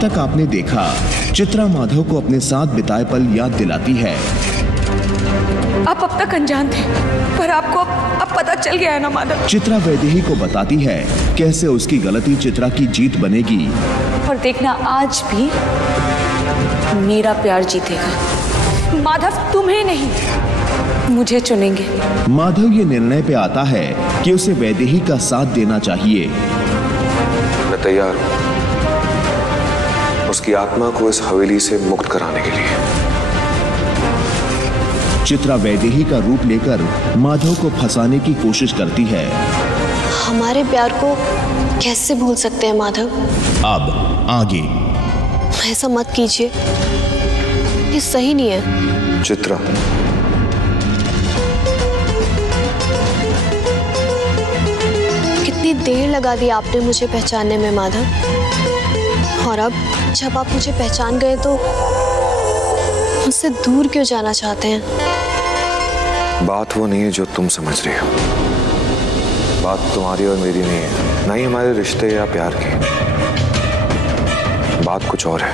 तक आपने देखा, चित्रा माधव को अपने साथ बिताए पल याद दिलाती है। आप अब तक अनजान थे, पर आपको अब पता चल गया है ना माधव। चित्रा वैदेही को बताती है कैसे उसकी गलती चित्रा की जीत बनेगी। और देखना, आज भी मेरा प्यार जीतेगा। माधव तुम्हें नहीं, मुझे चुनेंगे। माधव ये निर्णय पे आता है कि उसे वैदेही का साथ देना चाहिए। मैं तैयार हूं उसकी आत्मा को इस हवेली से मुक्त कराने के लिए। चित्रा वैदेही का रूप लेकर माधव को फंसाने की कोशिश करती है। हमारे प्यार को कैसे भूल सकते हैं माधव? अब आगे। ऐसा मत कीजिए, ये सही नहीं है। चित्रा, कितनी देर लगा दी आपने मुझे पहचानने में माधव, और अब जब आप मुझे पहचान गए तो मुझसे दूर क्यों जाना चाहते हैं? बात वो नहीं है जो तुम समझ रही हो। बात तुम्हारी और मेरी नहीं है, ना ही हमारे रिश्ते या प्यार की। बात कुछ और है।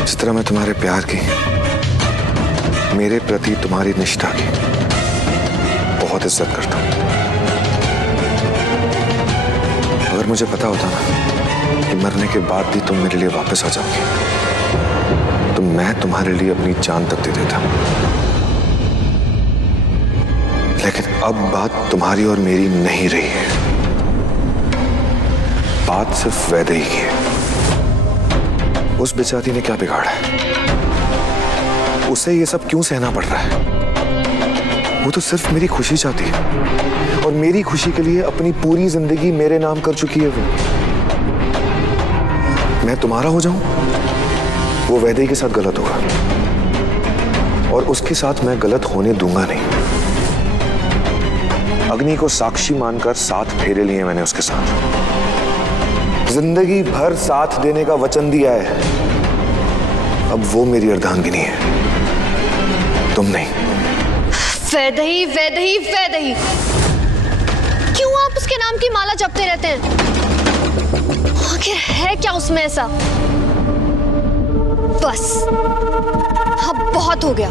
जिस तरह मैं तुम्हारे प्यार की, मेरे प्रति तुम्हारी निष्ठा की बहुत इज्जत करता हूं। अगर मुझे पता होता ना कि मरने के बाद भी तुम मेरे लिए वापस आ जाओगे, तो मैं तुम्हारे लिए अपनी जान तक दे देता। लेकिन अब बात तुम्हारी और मेरी नहीं रही है। बात सिर्फ वैदेही की है। उस बेचारी ने क्या बिगाड़ा है? उसे ये सब क्यों सहना पड़ रहा है? वो तो सिर्फ मेरी खुशी चाहती है, और मेरी खुशी के लिए अपनी पूरी जिंदगी मेरे नाम कर चुकी है वो। मैं तुम्हारा हो जाऊं, वो वैदेही के साथ गलत होगा, और उसके साथ मैं गलत होने दूंगा नहीं। अग्नि को साक्षी मानकर 7 फेरे लिए मैंने उसके साथ। जिंदगी भर साथ देने का वचन दिया है। अब वो मेरी अर्धांगिनी है, तुम नहीं। वैदेही, वैदेही, वैदेही, क्यों आप उसके नाम की माला जपते रहते हैं? आखिर है क्या उसमें ऐसा? बस, अब बहुत हो गया।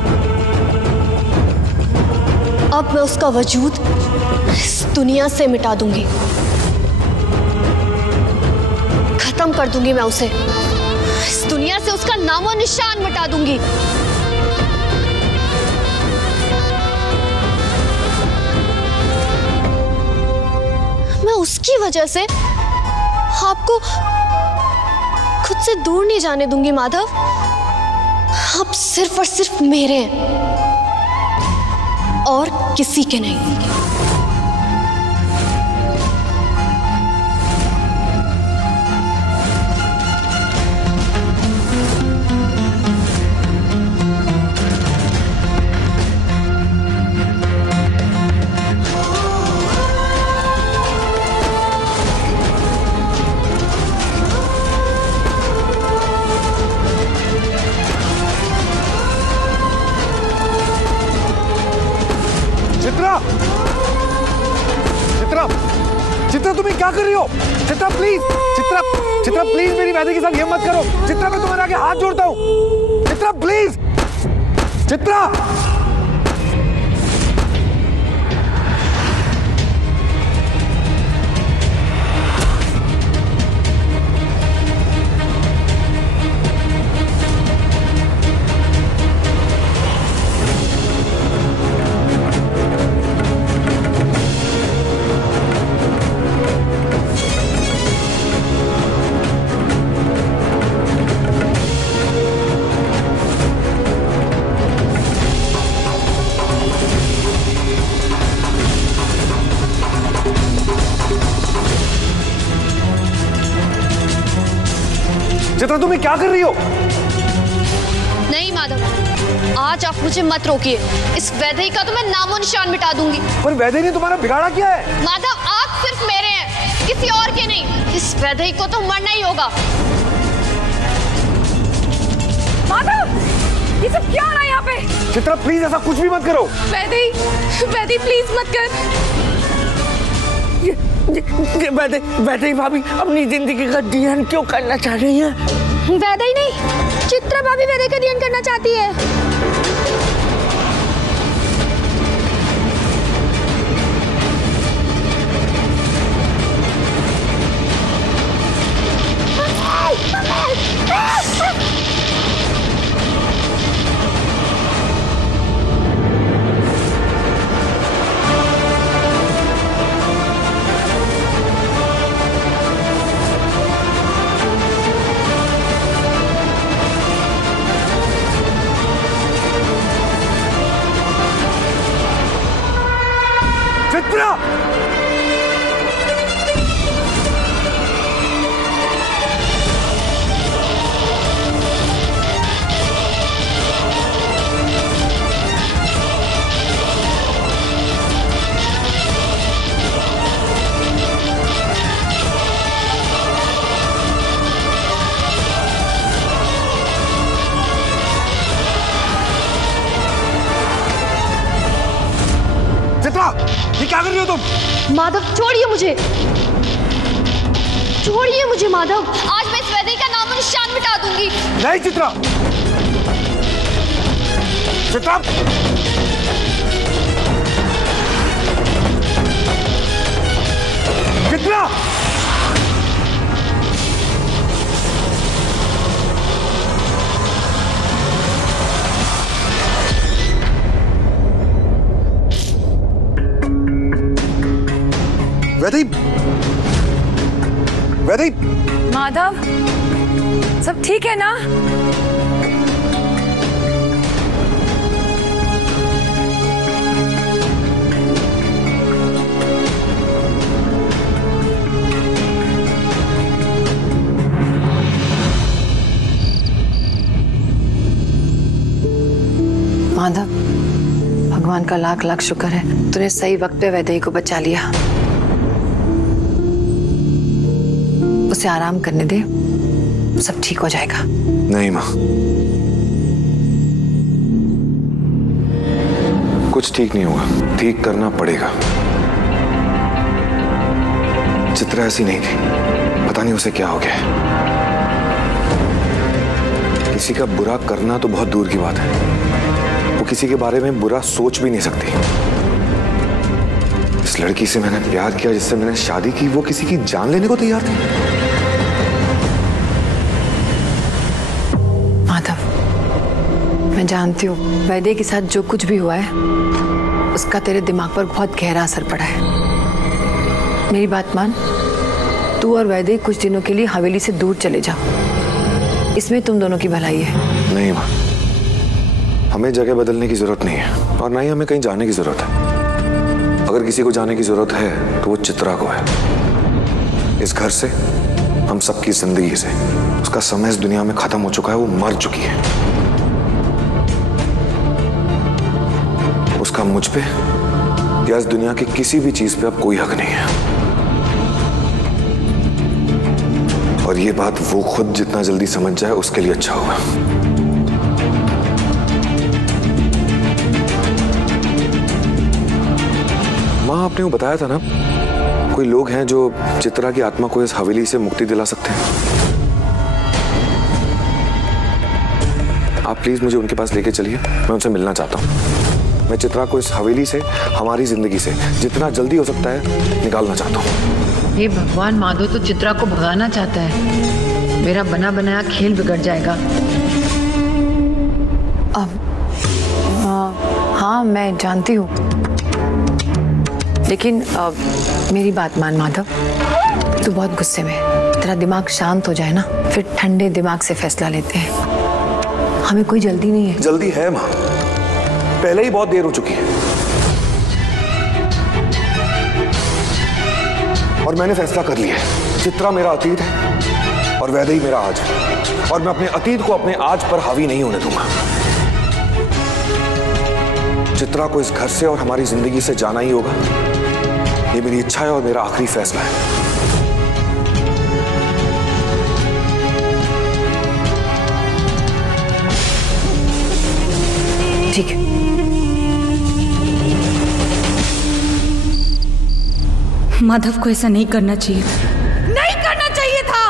अब मैं उसका वजूद इस दुनिया से मिटा दूंगी, खत्म कर दूंगी। मैं उसे इस दुनिया से उसका नामो निशान मिटा दूंगी। मैं उसकी वजह से आपको खुद से दूर नहीं जाने दूंगी माधव। आप सिर्फ और सिर्फ मेरे हैं, और किसी के नहीं। चित्रा, चित्रा तुम्हें क्या कर रही हो? चित्रा प्लीज, चित्रा, चित्रा प्लीज मेरी वैदेही के साथ ये मत करो। चित्रा, मैं तुम्हारे आगे हाथ जोड़ता हूँ। चित्रा प्लीज, चित्रा। चित्रा तुम्हें क्या कर रही हो? नहीं माधव, आज आप मुझे मत रोकिए। इस वैदेही का तो मैं नामो निशान मिटा दूंगी। पर वैदेही ने तुम्हारा बिगाड़ा क्या है? माधव, आप सिर्फ मेरे हैं, किसी और के नहीं। इस वैदेही को तो मरना ही होगा। माधव, ये सब क्या हो रहा है यहाँ पे? चित्रा प्लीज ऐसा कुछ भी मत करो। वैदेही, वैदेही प्लीज मत कर। वैदेही भाभी अपनी जिंदगी का ध्यान क्यों करना चाह रही हैं? वैदेही नहीं, चित्रा भाभी वैदेही का ध्यान करना चाहती है। चित्रा! चित्रा, ये क्या कर रही हो तुम? माधव छोड़िए मुझे, छोड़िए मुझे माधव। आज मैं इस वैदेही का नाम और निशान मिटा दूंगी। नहीं चित्रा, चित्रा! चित्रा! वैदेही! वैदेही! माधव, सब ठीक है ना? माधव, भगवान का लाख लाख शुक्र है तूने सही वक्त पे वैदेही को बचा लिया। उसे आराम करने दे, सब ठीक हो जाएगा। नहीं माँ, कुछ ठीक नहीं होगा, ठीक करना पड़ेगा। चित्रा ऐसी नहीं थी, पता नहीं उसे क्या हो गया। किसी का बुरा करना तो बहुत दूर की बात है, वो किसी के बारे में बुरा सोच भी नहीं सकती। इस लड़की से मैंने प्यार किया, जिससे मैंने शादी की, वो किसी की जान लेने को तैयार थी। माधव, मैं जानती हूँ वैदेही के साथ जो कुछ भी हुआ है उसका तेरे दिमाग पर बहुत गहरा असर पड़ा है। मेरी बात मान, तू और वैदेही कुछ दिनों के लिए हवेली से दूर चले जाओ, इसमें तुम दोनों की भलाई है। नहीं माँ, हमें जगह बदलने की जरूरत नहीं है और ना ही हमें कहीं जाने की जरूरत है। अगर किसी को जाने की जरूरत है तो वो चित्रा को है। इस घर से, हम सबकी जिंदगी से उसका समय इस दुनिया में खत्म हो चुका है, वो मर चुकी है। उसका मुझ पे या इस दुनिया की किसी भी चीज पे अब कोई हक नहीं है। और ये बात वो खुद जितना जल्दी समझ जाए उसके लिए अच्छा होगा। माँ, आपने वो बताया था ना, कोई लोग हैं जो चित्रा की आत्मा को इस हवेली से मुक्ति दिला सकते हैं। आप प्लीज मुझे उनके पास लेके चलिए, मैं उनसे मिलना चाहता हूँ। मैं चित्रा को इस हवेली से, हमारी जिंदगी से जितना जल्दी हो सकता है निकालना चाहता हूँ। हे भगवान, माधव तो चित्रा को भगाना चाहता है। मेरा बना बनाया खेल बिगड़ जाएगा। अब हाँ, मैं जानती हूँ, लेकिन मेरी बात मान माधव, तू बहुत गुस्से में है। तेरा दिमाग शांत हो जाए ना, फिर ठंडे दिमाग से फैसला लेते हैं। हमें कोई जल्दी नहीं है। जल्दी है माँ, पहले ही बहुत देर हो चुकी है। और मैंने फैसला कर लिया है, चित्रा मेरा अतीत है और वैदेही मेरा आज है। और मैं अपने अतीत को अपने आज पर हावी नहीं होने दूंगा। चित्रा को इस घर से और हमारी जिंदगी से जाना ही होगा। ये मेरी इच्छा है और मेरा आखिरी फैसला है। ठीक है। माधव को ऐसा नहीं करना चाहिए था, नहीं करना चाहिए था।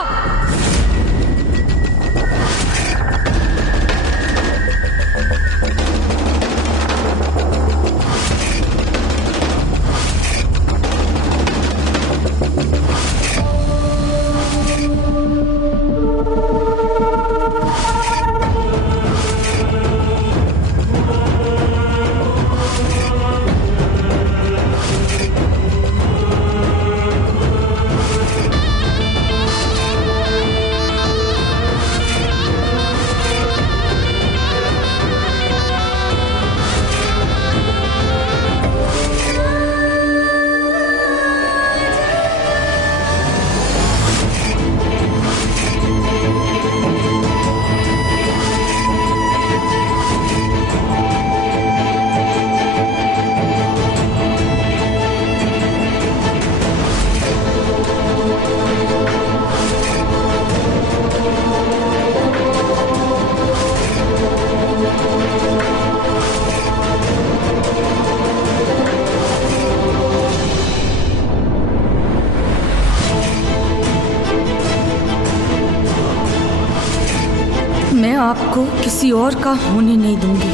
मैं आपको किसी और का होने नहीं दूंगी।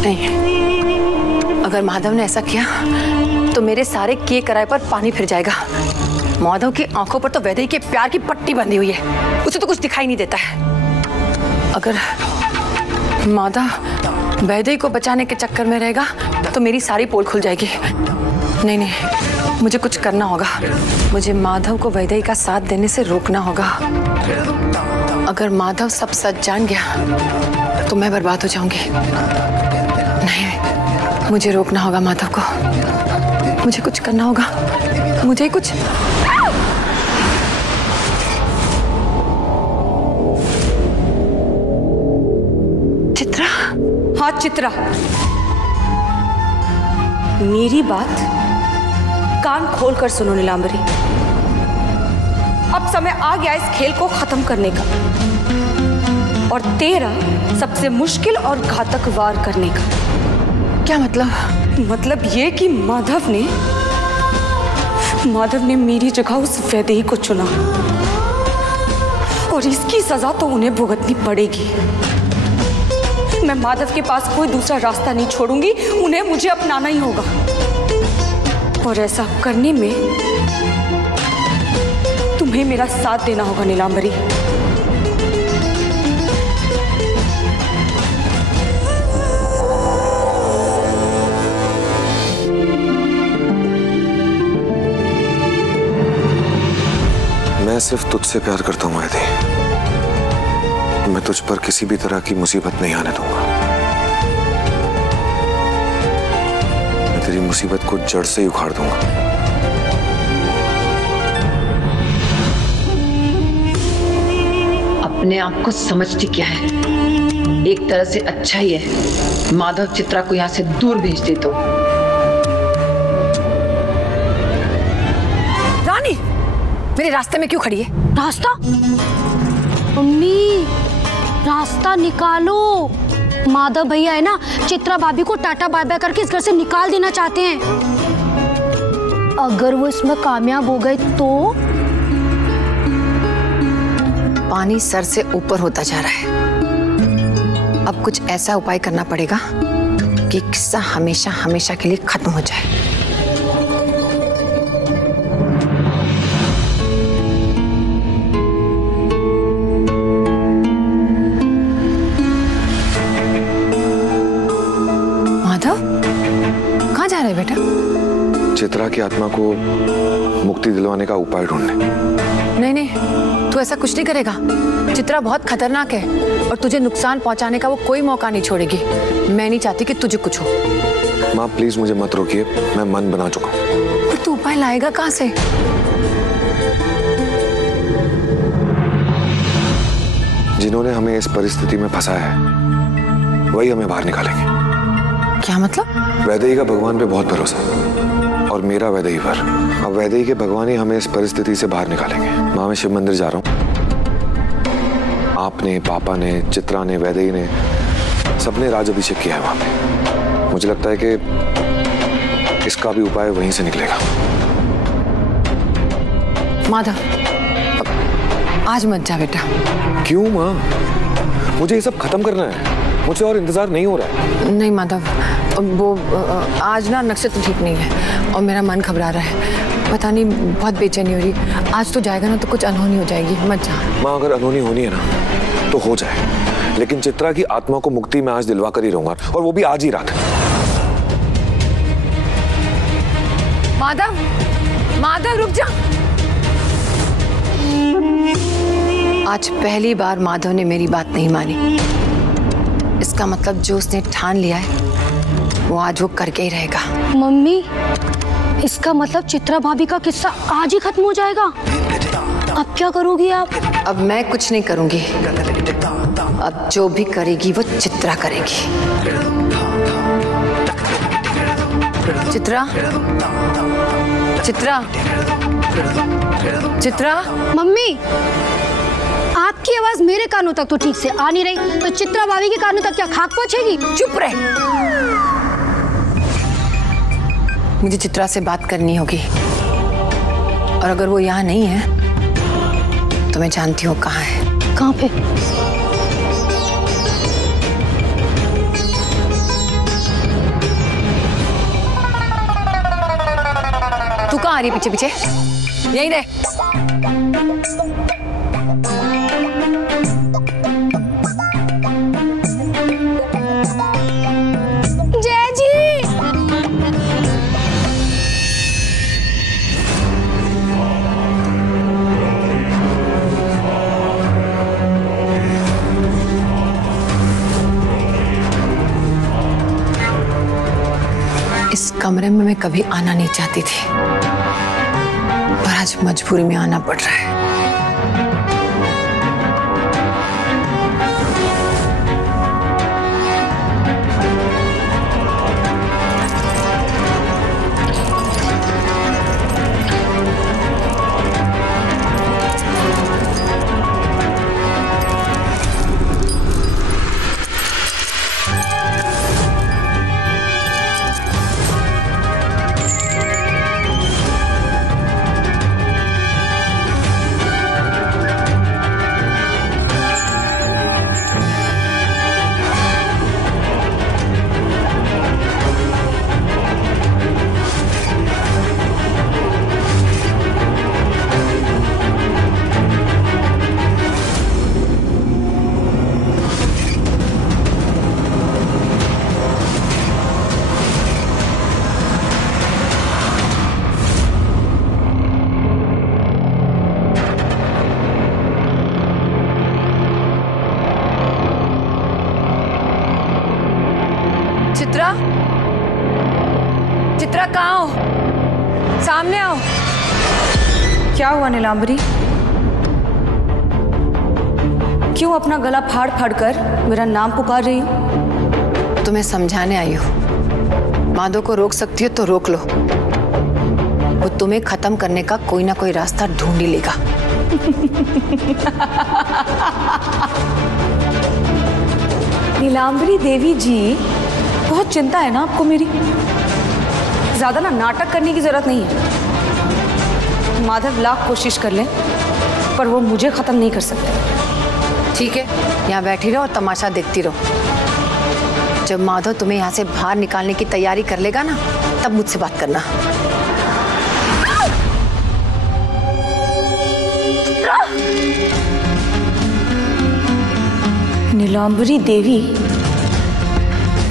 नहीं, अगर माधव ने ऐसा किया तो मेरे सारे किए कराए पर पानी फिर जाएगा। माधव की आंखों पर तो वैदेही के प्यार की पट्टी बंधी हुई है, उसे तो कुछ दिखाई नहीं देता है। अगर माधव वैदेही को बचाने के चक्कर में रहेगा तो मेरी सारी पोल खुल जाएगी। नहीं नहीं, मुझे कुछ करना होगा। मुझे माधव को वैदेही का साथ देने से रोकना होगा। अगर माधव सब सच जान गया तो मैं बर्बाद हो जाऊंगी। नहीं, मुझे रोकना होगा माधव को। मुझे कुछ करना होगा, मुझे कुछ। चित्रा। हाँ चित्रा, मेरी बात कान खोलकर सुनो नीलांबरी। अब समय आ गया इस खेल को खत्म करने का, और तेरा सबसे मुश्किल और घातक वार करने का। क्या मतलब? मतलब ये कि माधव ने मेरी जगह उस वैदेही को चुना, और इसकी सजा तो उन्हें भुगतनी पड़ेगी। मैं माधव के पास कोई दूसरा रास्ता नहीं छोड़ूंगी, उन्हें मुझे अपनाना ही होगा। और ऐसा करने में तुम्हें मेरा साथ देना होगा नीलांबरी। मैं सिर्फ तुझसे प्यार करता हूँ वैदेही। मैं तुझ पर किसी भी तरह की मुसीबत नहीं आने दूंगा। मैं तेरी मुसीबत को जड़ से ही उखाड़ दूंगा। अपने आप को समझती क्या है? एक तरह से अच्छा ही है माधव चित्रा को यहाँ से दूर भेज दे तो। रानी, मेरे रास्ते में क्यों खड़ी है? रास्ता? मम्मी, रास्ता निकालो। माधव भैया है ना, चित्रा भाभी को टाटा बाय बाय करके इस घर से निकाल देना चाहते हैं। अगर वो इसमें कामयाब हो गए तो? पानी सर से ऊपर होता जा रहा है। अब कुछ ऐसा उपाय करना पड़ेगा कि किस्सा हमेशा हमेशा के लिए खत्म हो जाए। कहाँ जा रहे बेटा? चित्रा की आत्मा को मुक्ति दिलवाने का उपाय ढूंढने। नहीं नहीं, तू ऐसा कुछ नहीं करेगा। चित्रा बहुत खतरनाक है और तुझे नुकसान पहुंचाने का वो कोई मौका नहीं छोड़ेगी। मैं नहीं चाहती कि तुझे कुछ हो। माँ प्लीज मुझे मत रोकिए, मैं मन बना चुका हूँ। पर तू उपाय लाएगा कहाँ से? जिन्होंने हमें इस परिस्थिति में फंसाया है वही हमें बाहर निकालेंगे। क्या मतलब? वैदेही का भगवान पे बहुत भरोसा है और मेरा वैदेही पर। अब वैदेही के भगवान ही हमें इस परिस्थिति से बाहर निकालेंगे। माँ, मैं शिव मंदिर जा रहा हूँ। आपने, पापा ने, चित्रा ने, वैदेही ने, सबने राजाभिषेक किया है वहां पे। मुझे लगता है कि इसका भी उपाय वहीं से निकलेगा। माधव, आज मत जा बेटा। क्यों माँ? मुझे ये सब खत्म करना है, मुझे और इंतजार नहीं हो रहा है। नहीं माधव, वो आज ना नक्षत्र ठीक नहीं है और मेरा मन घबरा रहा है। पता नहीं, बहुत बेचैनी हो रही। आज तो जाएगा ना तो कुछ अनहोनी हो जाएगी, मत जा। माँ, अगर अनहोनी होनी है ना तो हो जाए, लेकिन चित्रा की आत्मा को मुक्ति मैं आज दिलवा कर ही रहूंगा, और वो भी आज ही रात। माधव, माधव रुक जा। आज पहली बार माधव ने मेरी बात नहीं मानी। इसका मतलब जो उसने ठान लिया है वो आज वो करके ही रहेगा। मम्मी, इसका मतलब चित्रा भाभी का किस्सा आज ही खत्म हो जाएगा। अब क्या करोगी आप? अब मैं कुछ नहीं करूंगी। अब जो भी करेगी वो चित्रा करेगी। चित्रा, चित्रा, चित्रा। मम्मी, आपकी आवाज मेरे कानों तक तो ठीक से आ नहीं रही, तो चित्रा भाभी के कानों तक क्या खाक पहुंचेगी? चुप रहे। मुझे चित्रा से बात करनी होगी, और अगर वो यहाँ नहीं है तो मैं जानती हूँ कहाँ है। कहाँ पे? तू कहाँ आ रही? पीछे पीछे यहीं रहे। जय जी। इस कमरे में मैं कभी आना नहीं चाहती थी, पर आज मजबूरी में आना पड़ रहा है। चित्रा, चित्रा कहाँ हो? सामने आओ। क्या हुआ नीलांबरी? क्यों अपना गला फाड़ फाड़ कर मेरा नाम पुकार रही हो? तुम्हें समझाने आई हो। माधव को रोक सकती हो तो रोक लो, वो तुम्हें खत्म करने का कोई ना कोई रास्ता ढूंढ ही लेगा। नीलांबरी देवी जी, बहुत चिंता है ना आपको मेरी। ज्यादा ना नाटक करने की जरूरत नहीं है। माधव लाख कोशिश कर ले, पर वो मुझे खत्म नहीं कर सकते। ठीक है, यहाँ बैठी रहो और तमाशा देखती रहो। जब माधव तुम्हें यहाँ से बाहर निकालने की तैयारी कर लेगा ना, तब मुझसे बात करना। नीलांबरी देवी,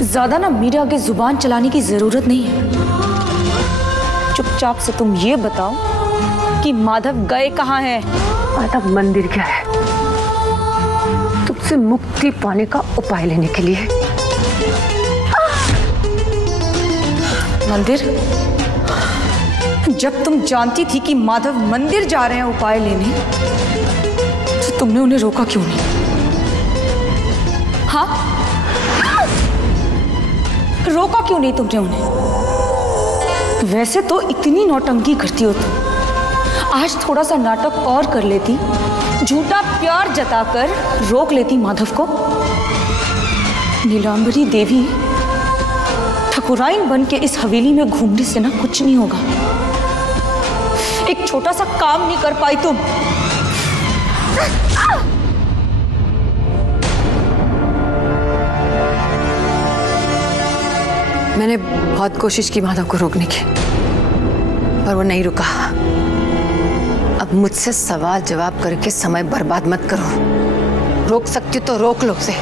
ज्यादा ना मेरे आगे जुबान चलाने की जरूरत नहीं है। चुपचाप से तुम ये बताओ कि माधव गए कहाँ हैं? माधव मंदिर गया है, तुमसे मुक्ति पाने का उपाय लेने के लिए। मंदिर? जब तुम जानती थी कि माधव मंदिर जा रहे हैं उपाय लेने, तो तुमने उन्हें रोका क्यों नहीं? हाँ, रोका क्यों नहीं तुमने उन्हें? वैसे तो इतनी नौटंकी करती हो तुम, आज थोड़ा सा नाटक और कर लेती, झूठा प्यार जताकर रोक लेती माधव को। नीलांबरी देवी ठकुराइन बन के इस हवेली में घूमने से ना कुछ नहीं होगा। एक छोटा सा काम नहीं कर पाई तुम। मैंने बहुत कोशिश की माधव को रोकने की, पर वो नहीं रुका। अब मुझसे सवाल जवाब करके समय बर्बाद मत करो। रोक सकती तो रोक लो उसे।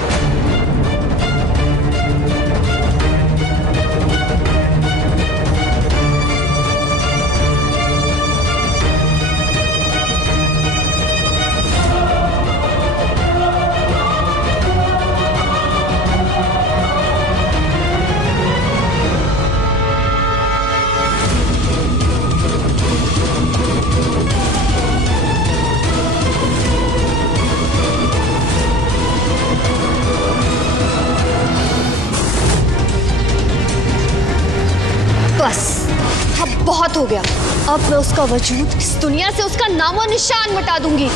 बहुत हो गया। अब मैं उसका वजूद इस दुनिया से, उसका नामो निशान मिटा दूंगी।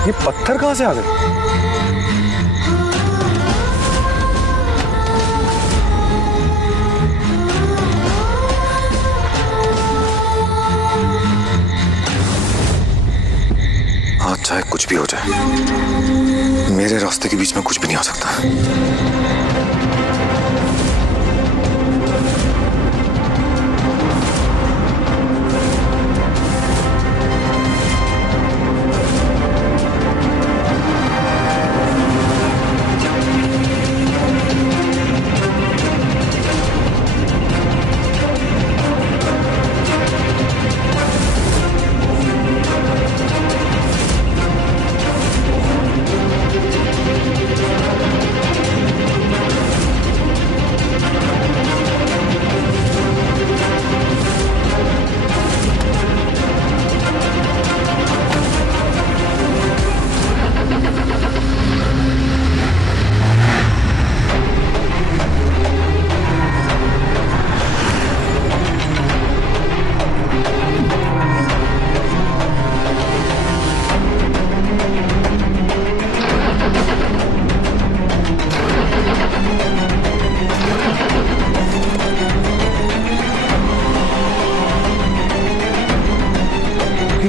ये पत्थर कहां से आ गए? आज चाहे कुछ भी हो जाए, मेरे रास्ते के बीच में कुछ भी नहीं आ सकता।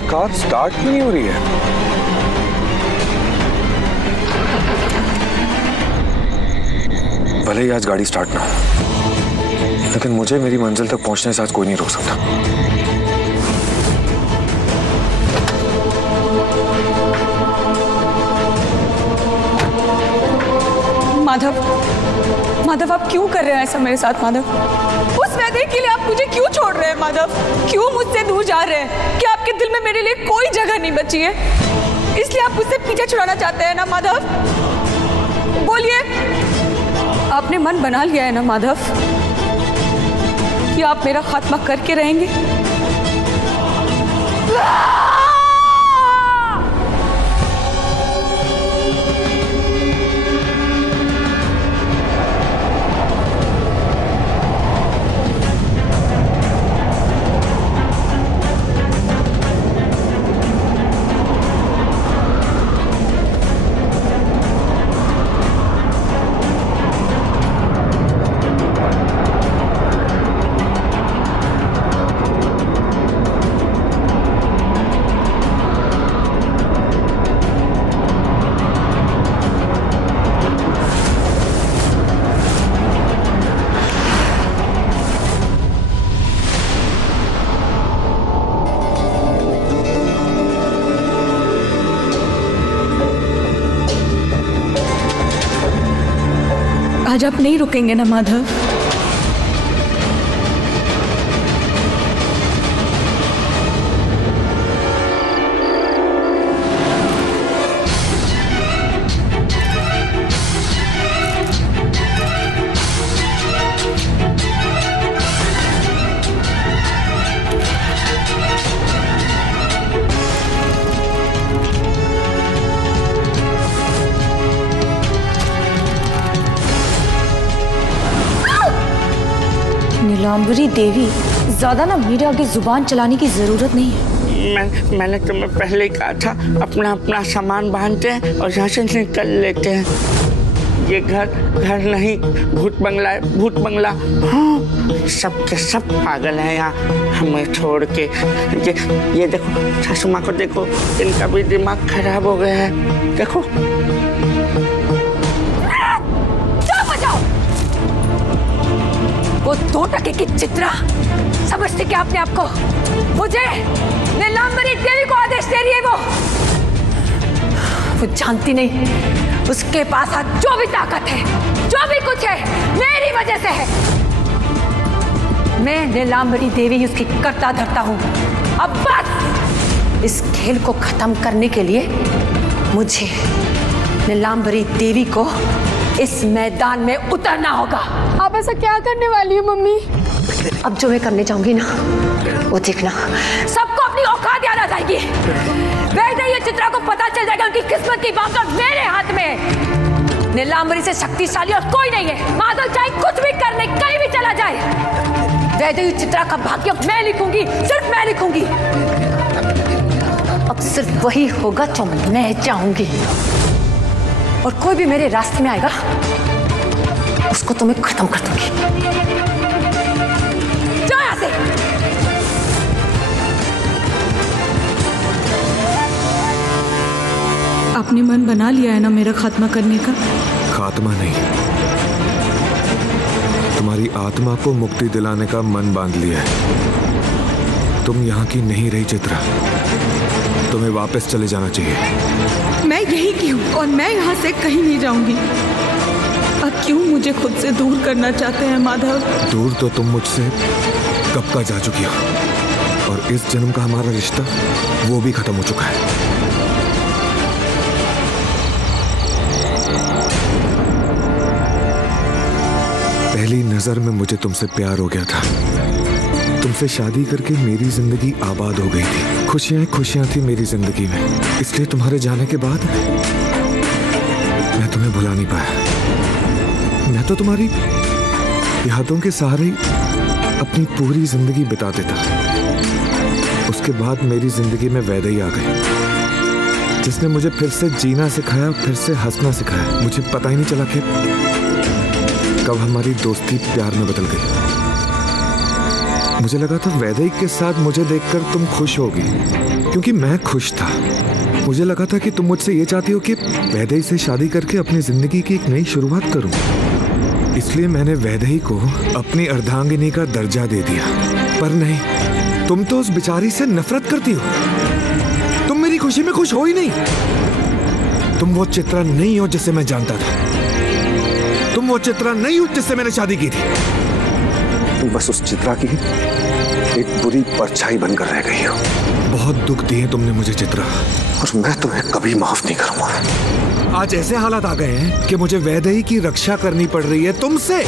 कार स्टार्ट भी नहीं हो रही है। भले ही आज गाड़ी स्टार्ट ना हो, लेकिन मुझे मेरी मंजिल तक पहुंचने से आज कोई नहीं रोक सकता। माधव, माधव आप क्यों कर रहे हैं ऐसा मेरे साथ? माधव, उस वैदे के लिए आप मुझे क्यों छोड़ रहे हैं? माधव, क्यों मुझसे दूर जा रहे हैं? क्या आपके दिल में मेरे लिए कोई जगह नहीं बची है, इसलिए आप मुझसे पीछे छुड़ाना चाहते हैं ना? माधव बोलिए, आपने मन बना लिया है ना माधव कि आप मेरा खात्मा करके रहेंगे? आज आप नहीं रुकेंगे ना माधव? नीलांबरी देवी, ज्यादा ना मेरे आगे जुबान चलाने की जरूरत नहीं है। मैंने तुम्हें पहले ही कहा था, अपना अपना सामान बांधते हैं और यहाँ से निकल लेते हैं। ये घर नहीं, भूत बंगला है, भूत बंगला। हाँ, सब के सब पागल हैं यहाँ हमें छोड़ के। ये देखो सासू माँ को देखो, इनका भी दिमाग खराब हो गया है। देखो वो 2 टके की चित्रा समझती क्या अपने आप को? मुझे नीलांबरी देवी को आदेश दे रही है वो जानती नहीं उसके पास आज जो भी ताकत है, जो भी कुछ है, मेरी वजह से है। मैं नीलांबरी देवी उसकी कर्ता धरता हूं। अब बस इस खेल को खत्म करने के लिए मुझे नीलांबरी देवी को इस मैदान में उतरना होगा। आप ऐसा क्या करने वाली हो मम्मी? अब जो मैं करने जाऊंगी ना, वो देखना सबको अपनी औकात याद आ जाएगी। वैसे ये चित्रा को पता चल जाएगा उनकी किस्मत की बात मेरे हाथ में। नीलांबरी से शक्तिशाली और कोई नहीं है। माधव चाहे कुछ भी करने कहीं भी चला जाए, वैसे चित्रा का भाग्य मैं लिखूंगी, सिर्फ मैं लिखूंगी। अब सिर्फ वही होगा जो मैं चाहूंगी, और कोई भी मेरे रास्ते में आएगा उसको तो मैं खत्म कर दूंगी। जाओ यहां से। आपने मन बना लिया है ना मेरा खात्मा करने का? खात्मा नहीं, तुम्हारी आत्मा को मुक्ति दिलाने का मन बांध लिया है। तुम यहाँ की नहीं रही चित्रा, तुम्हें वापस चले जाना चाहिए। मैं यही की हूँ और मैं यहाँ से कहीं नहीं जाऊंगी। अब क्यों मुझे खुद से दूर करना चाहते हैं माधव? दूर तो तुम मुझसे कब का जा चुकी हो, और इस जन्म का हमारा रिश्ता वो भी खत्म हो चुका है। पहली नजर में मुझे तुमसे प्यार हो गया था। तुमसे शादी करके मेरी जिंदगी आबाद हो गई थी। खुशियां खुशियां थी मेरी जिंदगी में, इसलिए तुम्हारे जाने के बाद मैं तुम्हें भुला नहीं पाया। मैं तो तुम्हारी यादों के सहारे अपनी पूरी जिंदगी बिता देता। उसके बाद मेरी जिंदगी में वैदेही आ गई, जिसने मुझे फिर से जीना सिखाया, फिर से हंसना सिखाया। मुझे पता ही नहीं चला कि कब हमारी दोस्ती प्यार में बदल गई। मुझे लगा था वैदेही के साथ मुझे देखकर तुम खुश होगी, क्योंकि मैं खुश था। मुझे लगा था कि तुम मुझसे ये चाहती हो कि वैदेही से शादी करके अपनी जिंदगी की एक नई शुरुआत करूं। इसलिए मैंने वैदेही को अपनी अर्धांगिनी का दर्जा दे दिया। पर नहीं, तुम तो उस बेचारी से नफरत करती हो। तुम मेरी खुशी में खुश हो ही नहीं। तुम वो चित्रा नहीं हो जिसे मैं जानता था। तुम वो चित्रा नहीं हो जिससे मैंने शादी की थी। तुम बस उस चित्रा की एक बुरी परछाई बनकर रह गई हो। बहुत दुख दिए तुमने मुझे चित्रा, और मैं तुम्हें कभी माफ नहीं करूंगा। आज ऐसे हालात आ गए हैं कि मुझे वैदेही की रक्षा करनी पड़ रही है तुमसे।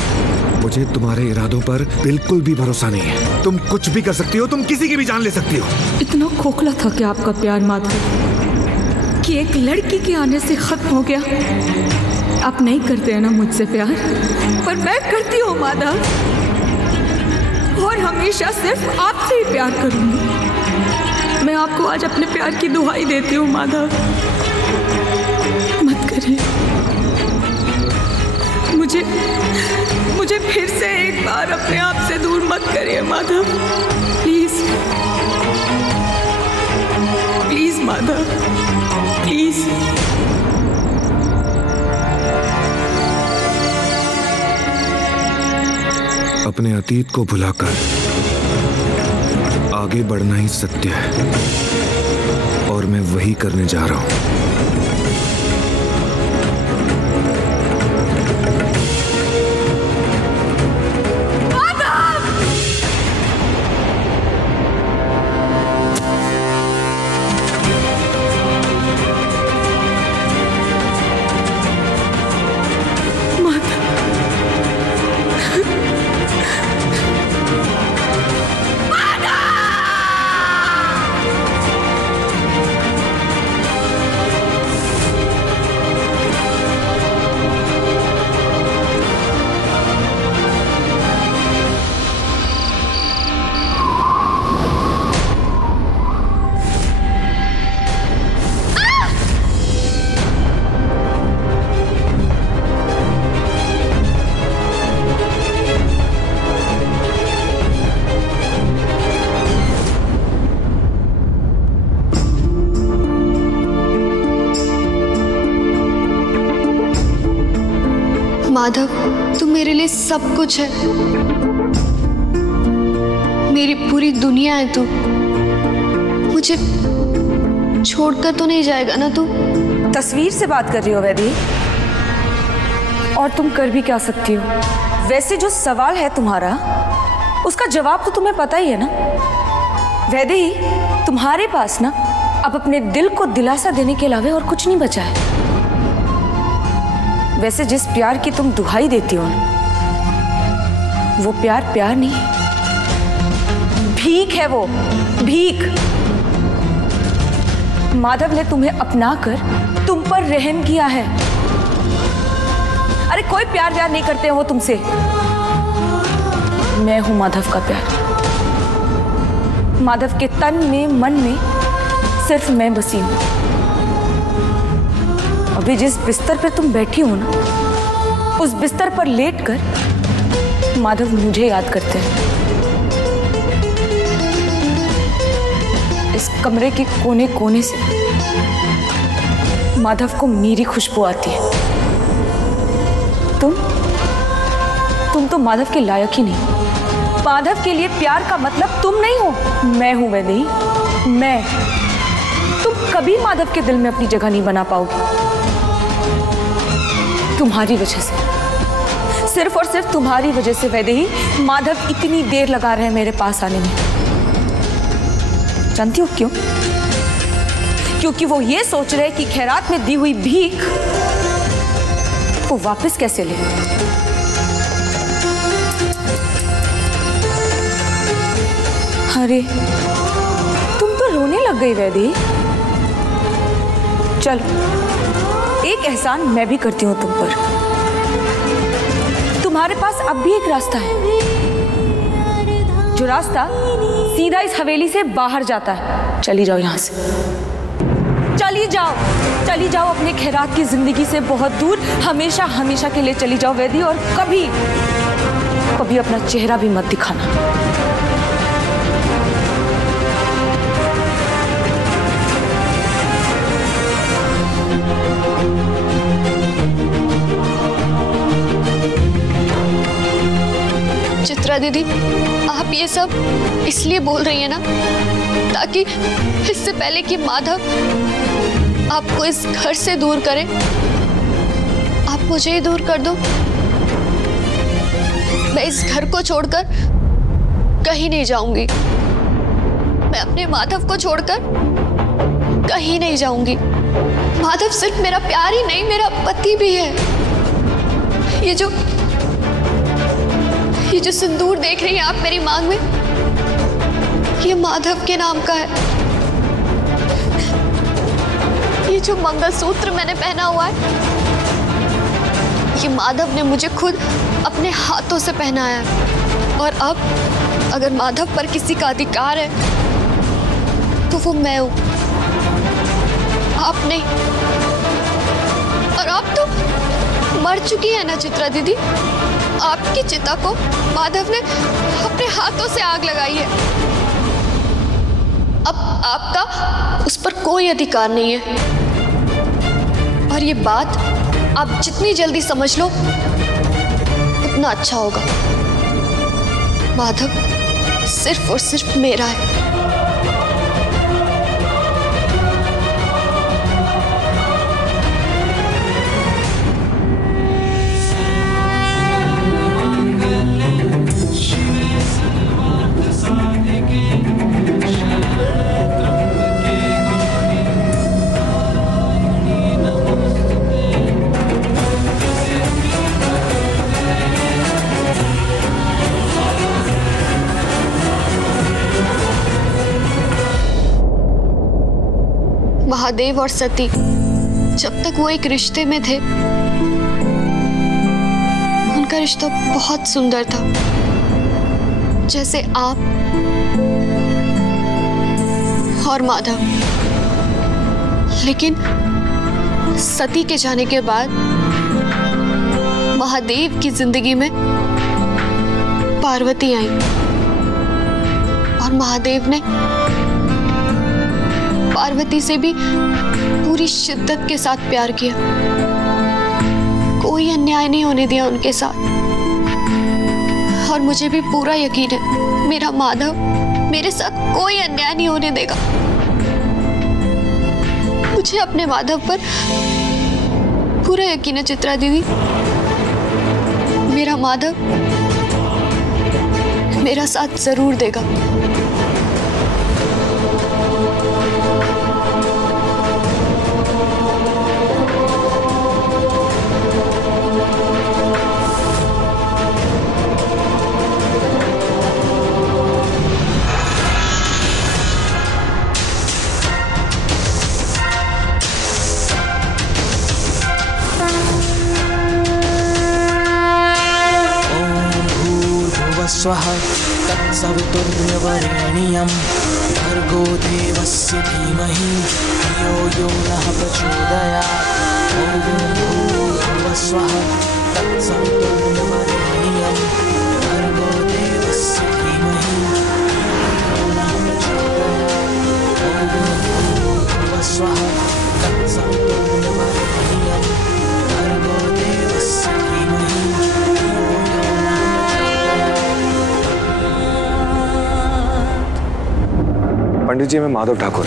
मुझे तुम्हारे इरादों पर बिल्कुल भी भरोसा नहीं है। तुम कुछ भी कर सकती हो, तुम किसी की भी जान ले सकती हो। इतना खोखला था क्या आपका प्यार माधव, कि एक लड़की के आने से खत्म हो गया? आप नहीं करते हैं ना मुझसे प्यार, पर मैं करती हूँ माधव, और हमेशा सिर्फ आपसे ही प्यार करूंगी। मैं आपको आज अपने प्यार की दुहाई देती हूँ माधव, मत करिए। मुझे फिर से एक बार अपने आप से दूर मत करिए Madhav, please please Madhav, please. अपने अतीत को भुलाकर आगे बढ़ना ही सत्य है, और मैं वही करने जा रहा हूं। माधव, तू मेरे लिए सब कुछ है, मेरी पूरी दुनिया है तू। मुझे छोड़कर तो नहीं जाएगा ना तू? तस्वीर से बात कर रही हो वैदेही, और तुम कर भी क्या सकती हो? वैसे जो सवाल है तुम्हारा, उसका जवाब तो तुम्हें पता ही है ना वैदेही। तुम्हारे पास ना अब अपने दिल को दिलासा देने के अलावा और कुछ नहीं बचा है। वैसे जिस प्यार की तुम दुहाई देती हो ना, वो प्यार प्यार नहीं है, भीख है वो, भीख। माधव ने तुम्हें अपनाकर तुम पर रहम किया है। अरे कोई प्यार व्यार नहीं करते हो तुमसे। मैं हूं माधव का प्यार। माधव के तन में मन में सिर्फ मैं बसी हूं। अभी जिस बिस्तर पर तुम बैठी हो ना, उस बिस्तर पर लेटकर माधव मुझे याद करते हैं। इस कमरे के कोने कोने से माधव को मेरी खुशबू आती है। तुम तो माधव के लायक ही नहीं। माधव के लिए प्यार का मतलब तुम नहीं हो, मैं हूं वैदेही, मैं। तुम कभी माधव के दिल में अपनी जगह नहीं बना पाओगे, तुम्हारी वजह से, सिर्फ और सिर्फ तुम्हारी वजह से वैदेही माधव इतनी देर लगा रहे हैं मेरे पास आने में। जानती हो क्यों? क्योंकि वो ये सोच रहे कि खैरात में दी हुई भीख वो वापस कैसे ले। अरे तुम तो रोने लग गई वैदेही। चलो एक एहसान मैं भी करती हूं तुम पर। तुम्हारे पास अब भी एक रास्ता है, जो रास्ता सीधा इस हवेली से बाहर जाता है। चली जाओ यहां से, चली जाओ, चली जाओ अपने खैरात की जिंदगी से बहुत दूर, हमेशा हमेशा के लिए चली जाओ वैदेही। और कभी कभी अपना चेहरा भी मत दिखाना। चित्रा दीदी, आप ये सब इसलिए बोल रही हैं ना ताकि इससे पहले कि माधव आपको इस घर से दूर करे, आप मुझे ही दूर कर दो। मैं इस घर को छोड़कर कहीं नहीं जाऊंगी। मैं अपने माधव को छोड़कर कहीं नहीं जाऊंगी। माधव सिर्फ मेरा प्यार ही नहीं, मेरा पति भी है। ये जो सिंदूर देख रही हैं आप मेरी मांग में, ये माधव के नाम का है। ये जो मंगलसूत्र मैंने पहना हुआ है, ये माधव ने मुझे खुद अपने हाथों से पहनाया है। और अब अगर माधव पर किसी का अधिकार है तो वो मैं हूं, आप नहीं। और आप तो मर चुकी है ना चित्रा दीदी। आपकी चिता को माधव ने अपने हाथों से आग लगाई है। अब आपका उस पर कोई अधिकार नहीं है। और ये बात आप जितनी जल्दी समझ लो उतना अच्छा होगा। माधव सिर्फ और सिर्फ मेरा है। महादेव और सती जब तक वो एक रिश्ते में थे, उनका रिश्ता बहुत सुंदर था, जैसे आप और माधव। लेकिन सती के जाने के बाद महादेव की जिंदगी में पार्वती आई और महादेव ने पार्वती से भी पूरी शिद्दत के साथ प्यार किया। कोई अन्याय नहीं होने दिया उनके साथ। और मुझे भी पूरा यकीन है मेरा माधव मेरे साथ कोई अन्याय नहीं होने देगा। मुझे अपने माधव पर पूरा यकीन है चित्रा दीदी। मेरा माधव मेरा साथ जरूर देगा। स्वः तत्सवितुर्वरेण्यं भर्गो देवस्य धीमहि धियो यो नः प्रचोदयात्। ॐ भूर्भुवः स्वः तत्सवितुर्वरेण्यं भर्गो देवस्य धीमहि धियो यो नः प्रचोदयात्। ॐ भूर्भुवः स्वः तत्सवितुर्वरेण्यं भर्गो देवस्य धीमहि धियो यो नः। पंडित जी, मैं माधव ठाकुर,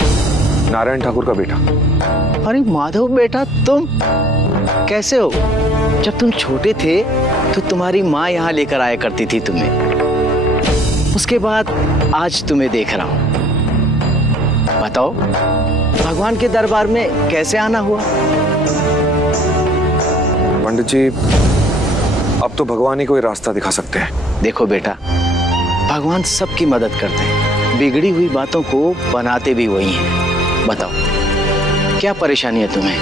नारायण ठाकुर का बेटा। अरे माधव बेटा, तुम कैसे हो? जब तुम छोटे थे तो तुम्हारी माँ यहाँ लेकर आया करती थी तुम्हें। उसके बाद आज तुम्हें देख रहा हूँ। बताओ, भगवान के दरबार में कैसे आना हुआ? पंडित जी, अब तो भगवान ही कोई रास्ता दिखा सकते हैं। देखो बेटा, भगवान सबकी मदद करते हैं, बिगड़ी हुई बातों को बनाते भी वही हैं। बताओ, क्या परेशानी है तुम्हें?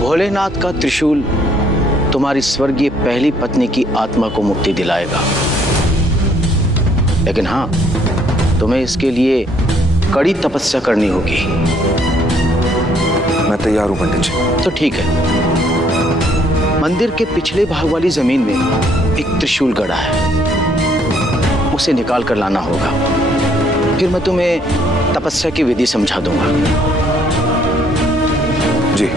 भोलेनाथ का त्रिशूल तुम्हारी स्वर्गीय पहली पत्नी की आत्मा को मुक्ति दिलाएगा, लेकिन हाँ, तुम्हें इसके लिए कड़ी तपस्या करनी होगी। मैं तैयार हूं पंडित जी। तो ठीक है, मंदिर के पिछले भाग वाली जमीन में एक त्रिशूल गड़ा है, उसे निकाल कर लाना होगा। फिर मैं तुम्हें तपस्या की विधि समझा दूंगा। जी।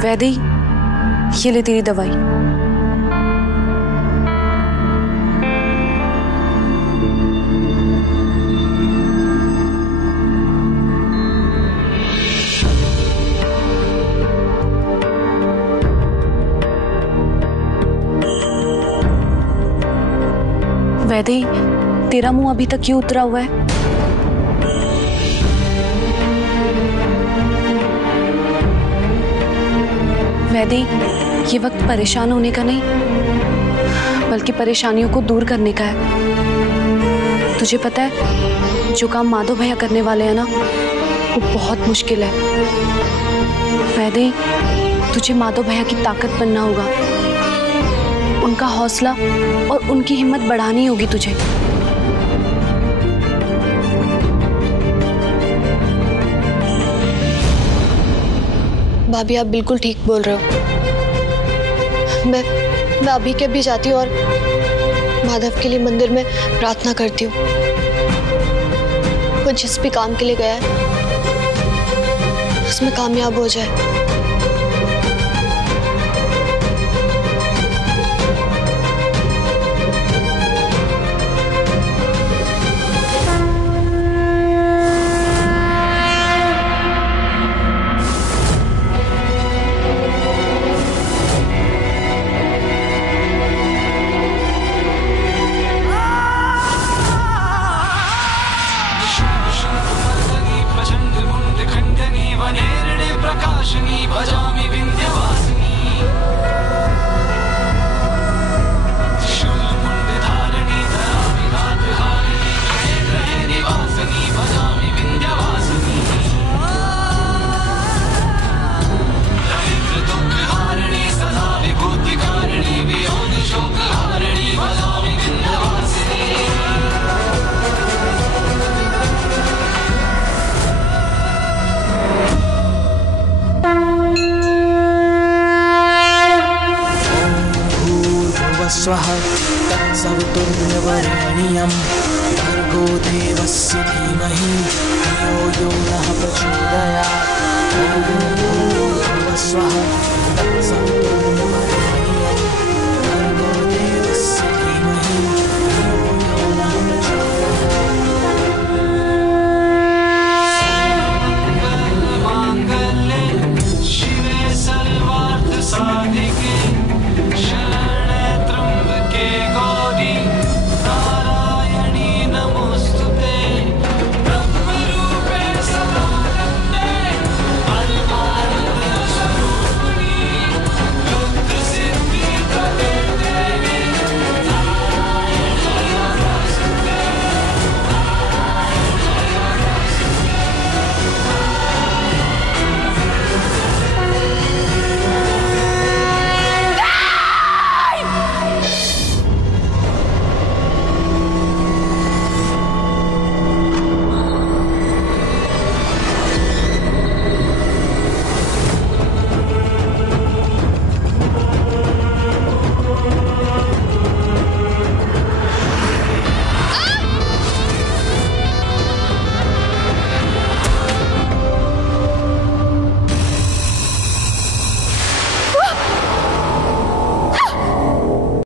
वैदेही, ये ले तेरी दवाई। वैदेही, तेरा मुंह अभी तक क्यों उतरा हुआ है? वैदेही, ये वक्त परेशान होने का नहीं, बल्कि परेशानियों को दूर करने का है। तुझे पता है, जो काम माधव भैया करने वाले हैं ना, वो बहुत मुश्किल है। वैदेही, तुझे माधव भैया की ताकत बनना होगा, उनका हौसला और उनकी हिम्मत बढ़ानी होगी तुझे। भाभी, आप बिल्कुल ठीक बोल रहे हो। मैं अभी के अभी जाती हूँ और माधव के लिए मंदिर में प्रार्थना करती हूँ। वो जिस भी काम के लिए गया है, उसमें कामयाब हो जाए। प्रकाशनी स्वः तत्सवितुर्वरेण्यं भर्गो देवस्य धीमहि धियो यो नः प्रचोदयात् ॐ भूर्भुवः स्वः तत्सवितुर्वरेण्यं